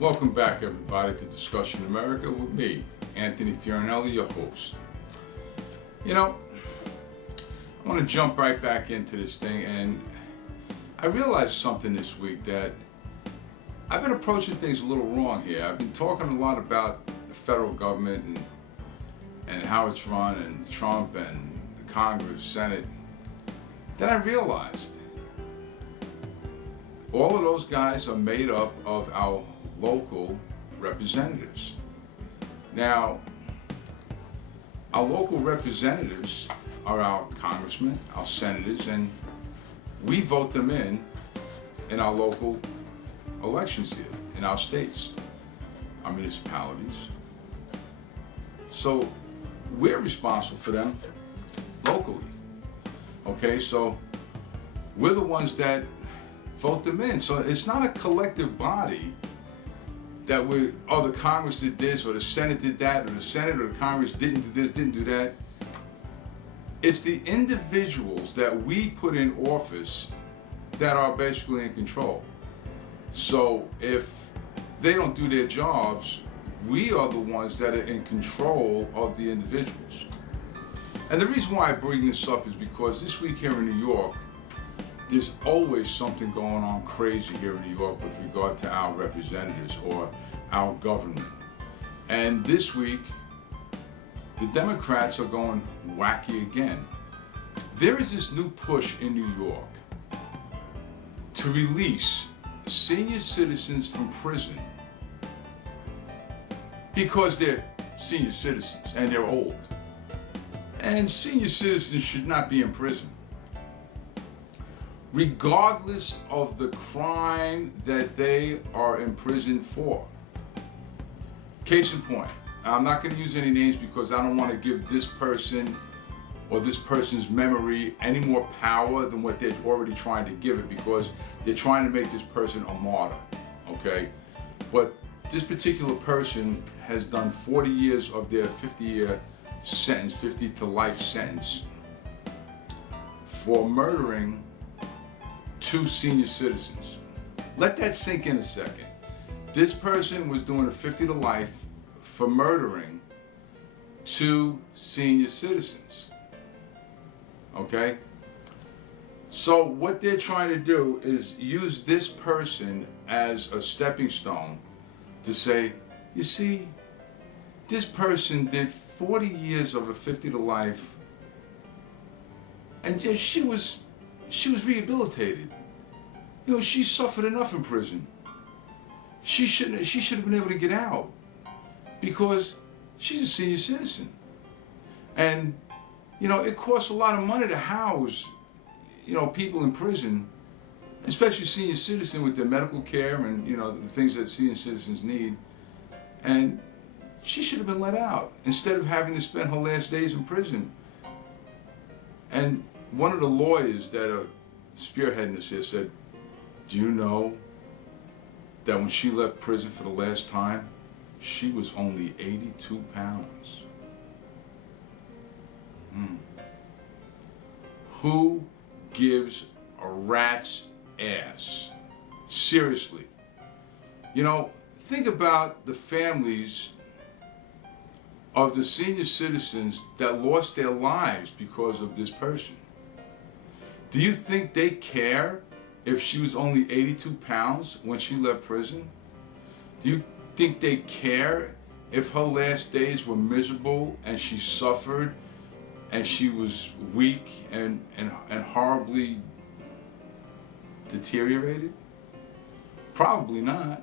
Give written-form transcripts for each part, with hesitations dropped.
Welcome back, everybody, to Discussion America with me, Anthony Fiorinelli, your host. You know, I want to jump right back into this thing, and I realized something this week, that I've been approaching things a little wrong here. I've been talking a lot about the federal government and how it's run, and Trump and the Congress, Senate. Then I realized all of those guys are made up of our local representatives. Now, our local representatives are our congressmen, our senators, and we vote them in our local elections here, in our states, our municipalities. So we're responsible for them locally. Okay, so we're the ones that vote them in. So it's not a collective body that the Congress did this, or the Senate did that, or the Senate or the Congress didn't do this, didn't do that. It's the individuals that we put in office that are basically in control. So if they don't do their jobs, we are the ones that are in control of the individuals. And the reason why I bring this up is because this week here in New York, there's always something going on crazy here in New York with regard to our representatives or our government. And this week, the Democrats are going wacky again. There is this new push in New York to release senior citizens from prison because they're senior citizens and they're old. And senior citizens should not be in prison, regardless of the crime that they are in prison for. Case in point, I'm not going to use any names because I don't want to give this person or this person's memory any more power than what they're already trying to give it, because they're trying to make this person a martyr, okay? But this particular person has done 40 years of their 50-year sentence, 50 to life sentence, for murdering 2 senior citizens. Let that sink in a second. This person was doing a 50 to life for murdering 2 senior citizens. Okay? So what they're trying to do is use this person as a stepping stone to say, you see, this person did 40 years of a 50 to life, and just she was rehabilitated. You know, she suffered enough in prison. She should have been able to get out because she's a senior citizen. And, you know, it costs a lot of money to house, you know, people in prison, especially senior citizens with their medical care and, you know, the things that senior citizens need. And she should have been let out instead of having to spend her last days in prison. And one of the lawyers that are spearheading this here said, do you know that when she left prison for the last time, she was only 82 pounds? Who gives a rat's ass? Seriously. You know, think about the families of the senior citizens that lost their lives because of this person. Do you think they care if she was only 82 pounds when she left prison? Do you think they care if her last days were miserable and she suffered and she was weak and horribly deteriorated? Probably not,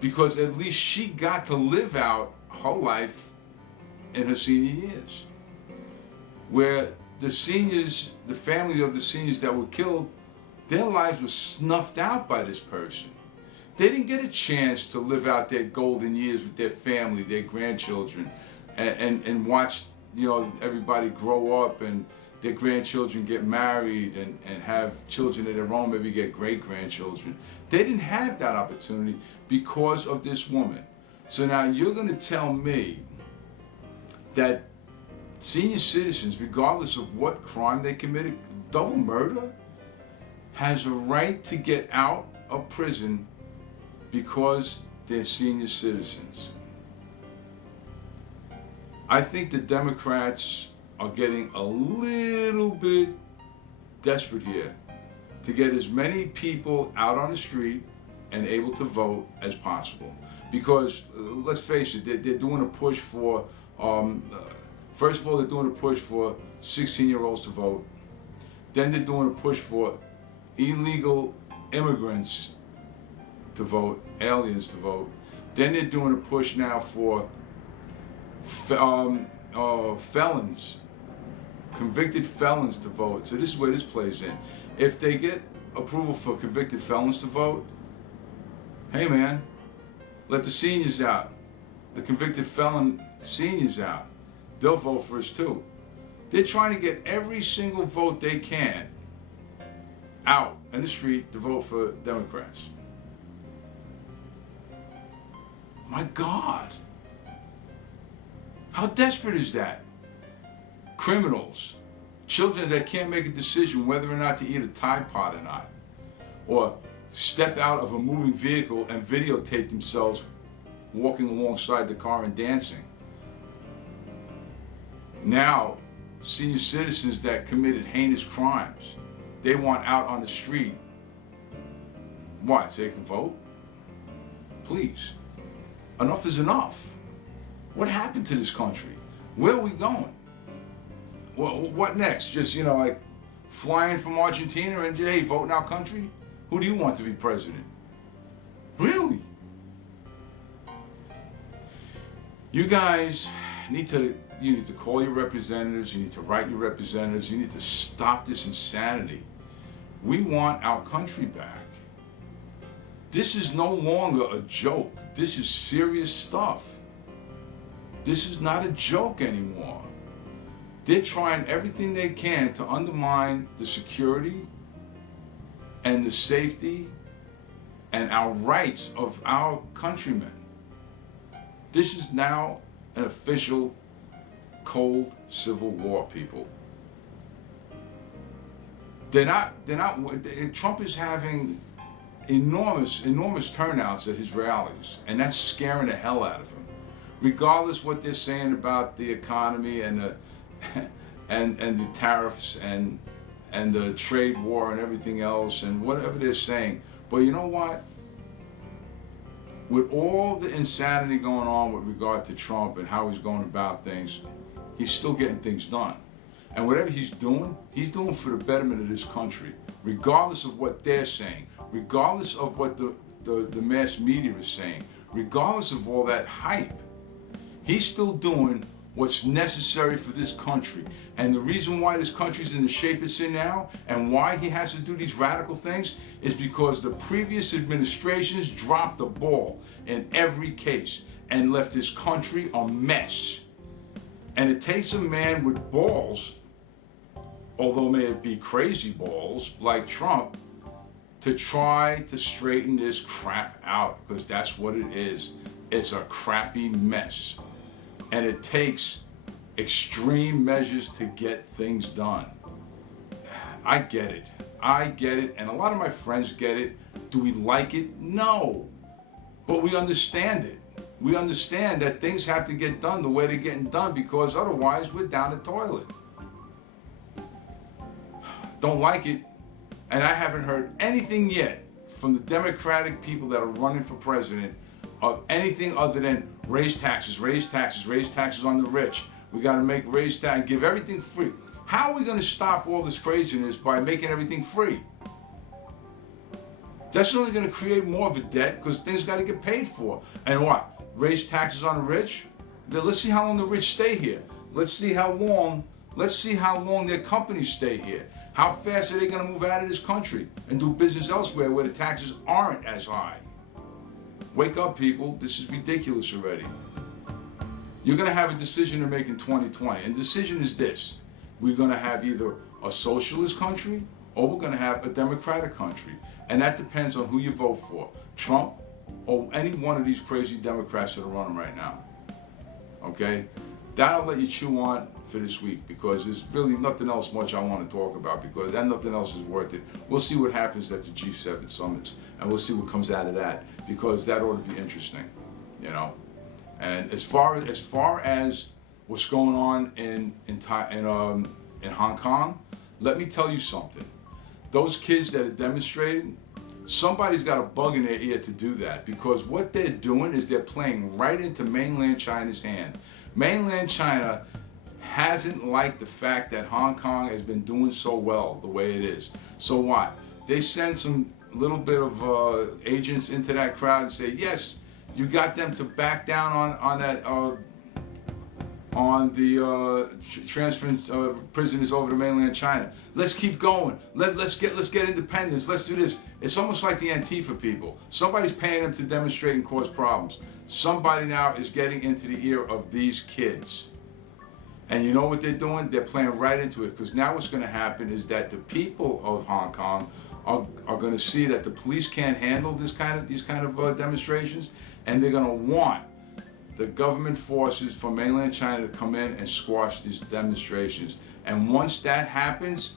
because at least she got to live out her life in her senior years, where the seniors, the family of the seniors that were killed, their lives were snuffed out by this person. They didn't get a chance to live out their golden years with their family, their grandchildren, and watch, you know, everybody grow up and their grandchildren get married and have children of their own, maybe get great-grandchildren. They didn't have that opportunity because of this woman. So now you're going to tell me that senior citizens, regardless of what crime they committed, double murder, has a right to get out of prison because they're senior citizens. I think the Democrats are getting a little bit desperate here to get as many people out on the street and able to vote as possible. Because, let's face it, they're doing a push for, first of all, they're doing a push for 16-year-olds to vote. Then they're doing a push for illegal immigrants to vote, aliens to vote. Then they're doing a push now for felons, convicted felons to vote. So this is where this plays in. If they get approval for convicted felons to vote, hey man, let the seniors out. The convicted felon seniors out. They'll vote for us too. They're trying to get every single vote they can out in the street to vote for Democrats. My God. How desperate is that? Criminals, children that can't make a decision whether or not to eat a Tide Pod or not, or step out of a moving vehicle and videotape themselves walking alongside the car and dancing. Now, senior citizens that committed heinous crimes, they want out on the street. Why? So they can vote? Please. Enough is enough. What happened to this country? Where are we going? Well, what next? Just, you know, like flying from Argentina and, hey, vote in our country? Who do you want to be president? Really? You guys need to call your representatives, you need to write your representatives, you need to stop this insanity. We want our country back. This is no longer a joke. This is serious stuff. This is not a joke anymore. They're trying everything they can to undermine the security and the safety and our rights of our countrymen. This is now an official cold civil war, people. Trump is having enormous turnouts at his rallies, and that's scaring the hell out of him. Regardless what they're saying about the economy and the tariffs and the trade war and everything else and whatever they're saying. But you know what? With all the insanity going on with regard to Trump and how he's going about things, he's still getting things done. And whatever he's doing for the betterment of this country, regardless of what they're saying, regardless of what the mass media is saying, regardless of all that hype. He's still doing what's necessary for this country. And the reason why this country's in the shape it's in now and why he has to do these radical things is because the previous administrations dropped the ball in every case and left this country a mess. And it takes a man with balls, although may it be crazy balls, like Trump, to try to straighten this crap out, because that's what it is. It's a crappy mess. And it takes extreme measures to get things done. I get it. And a lot of my friends get it. Do we like it? No. But we understand it. We understand that things have to get done the way they're getting done, because otherwise we're down the toilet. Don't like it. And I haven't heard anything yet from the Democratic people that are running for president of anything other than raise taxes on the rich. We got to raise taxes and give everything free. How are we going to stop all this craziness by making everything free? That's only going to create more of a debt, because things got to get paid for. And what? Raise taxes on the rich? Let's see how long the rich stay here. Let's see how long their companies stay here. How fast are they going to move out of this country and do business elsewhere where the taxes aren't as high? Wake up, people. This is ridiculous already. You're going to have a decision to make in 2020. And the decision is this. We're going to have either a socialist country or we're going to have a democratic country. And that depends on who you vote for. Trump or any one of these crazy Democrats that are running right now. Okay? That I'll let you chew on for this week, because there's really nothing else much I want to talk about, because that nothing else is worth it. We'll see what happens at the G7 summits, and we'll see what comes out of that, because that ought to be interesting, you know. And as far as what's going on in Hong Kong, let me tell you something. Those kids that are demonstrating, somebody's got a bug in their ear to do that, because what they're doing is they're playing right into mainland China's hand. Mainland China hasn't liked the fact that Hong Kong has been doing so well the way it is. So what? They send some little bit of agents into that crowd and say, yes, you got them to back down on that on the transferring prisoners over to mainland China. Let's keep going. Let's get independence. Let's do this. It's almost like the Antifa people. Somebody's paying them to demonstrate and cause problems. Somebody now is getting into the ear of these kids. And you know what they're doing? They're playing right into it, because now what's going to happen is that the people of Hong Kong are going to see that the police can't handle these kind of demonstrations, and they're going to want the government forces from mainland China to come in and squash these demonstrations. And once that happens,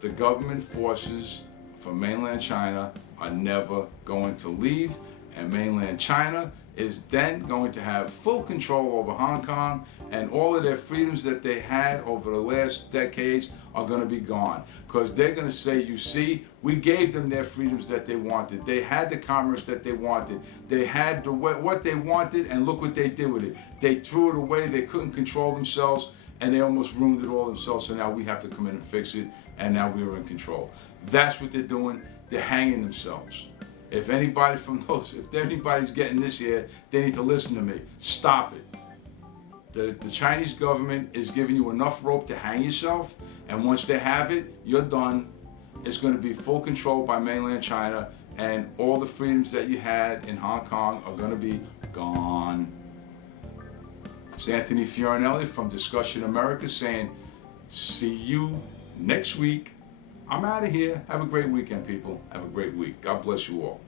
the government forces from mainland China are never going to leave, and mainland China is then going to have full control over Hong Kong, and all of their freedoms that they had over the last decades are going to be gone, because they're going to say, you see, we gave them their freedoms that they wanted. They had the commerce that they wanted. They had what they wanted, and look what they did with it. They threw it away. They couldn't control themselves, and they almost ruined it all themselves. So now we have to come in and fix it, and now we're in control. That's what they're doing. They're hanging themselves. If anybody's getting this here, they need to listen to me. Stop it. The Chinese government is giving you enough rope to hang yourself, and once they have it, you're done. It's going to be full control by mainland China, and all the freedoms that you had in Hong Kong are going to be gone. It's Anthony Fiorinelli from Discussion America saying, see you next week. I'm out of here. Have a great weekend, people. Have a great week. God bless you all.